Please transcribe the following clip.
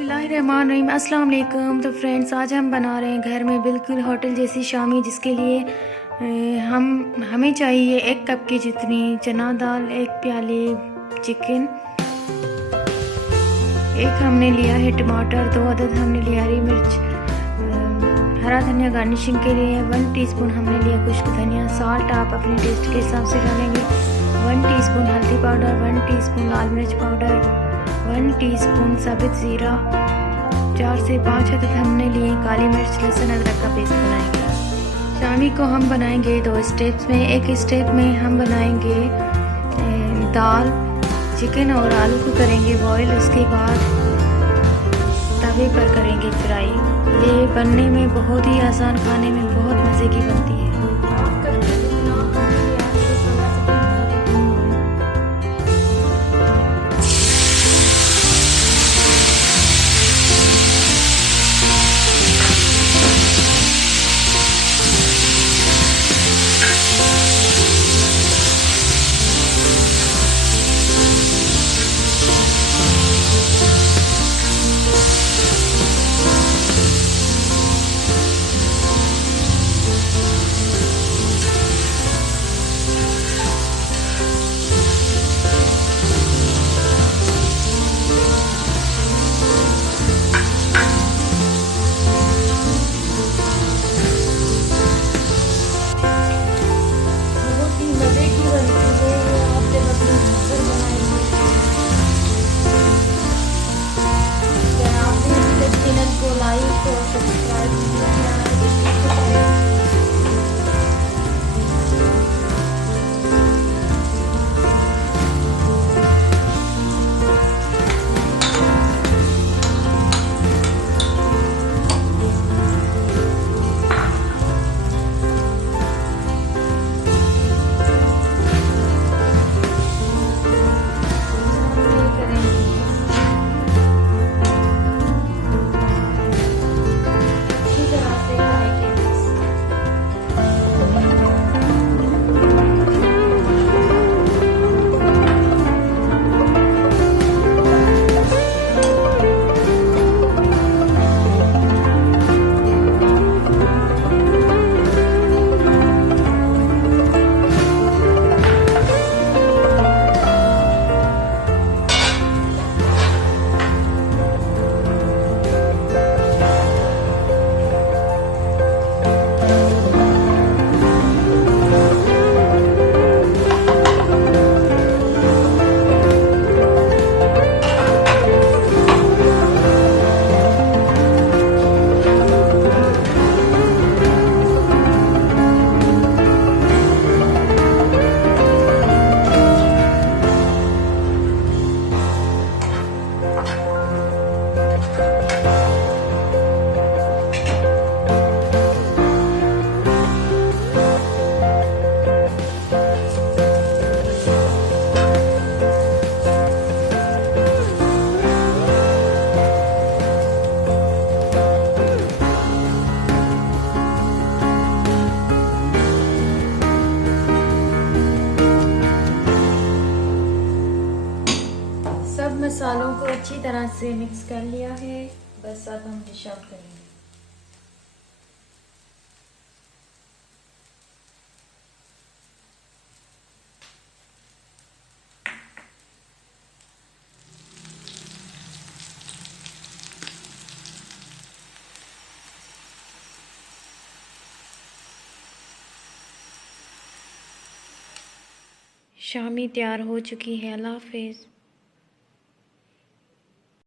बिस्मिल्लाहिर्रहमानिर्रहीम। अस्सलाम वालेकुम। तो फ्रेंड्स, आज हम बना रहे हैं घर में बिल्कुल होटल जैसी शामी, जिसके लिए हमें चाहिए 1 कप की जितनी चना दाल, 1 प्याली चिकन, 1 हमने लिया है टमाटर, 2 अदद हमने लिया हरी मिर्च, हरा धनिया गार्निशिंग के लिए, 1 टीस्पून हमने लिया खुश्क धनिया, साल्ट आप अपने टेस्ट के हिसाब से डालेंगे, 1 टीस्पून हल्दी पाउडर, 1 टीस्पून लाल मिर्च पाउडर, 1 टीस्पून साबित ज़ीरा, 4 से 5 अदद हमने लिए काली मिर्च, लहसुन अदरक का पेस्ट बनाएंगे। शामी को हम बनाएंगे 2 स्टेप्स में। एक स्टेप में हम बनाएंगे दाल, चिकन और आलू को करेंगे बॉईल, उसके बाद तवे पर करेंगे फ्राई। ये बनने में बहुत ही आसान, खाने में बहुत मज़े की बनती है। लाइक और सब्सक्राइब मसालों को अच्छी तरह से मिक्स कर लिया है। बस अब हम डिश आउट करेंगे। शामी तैयार हो चुकी है। अल्लाह हाफिज़।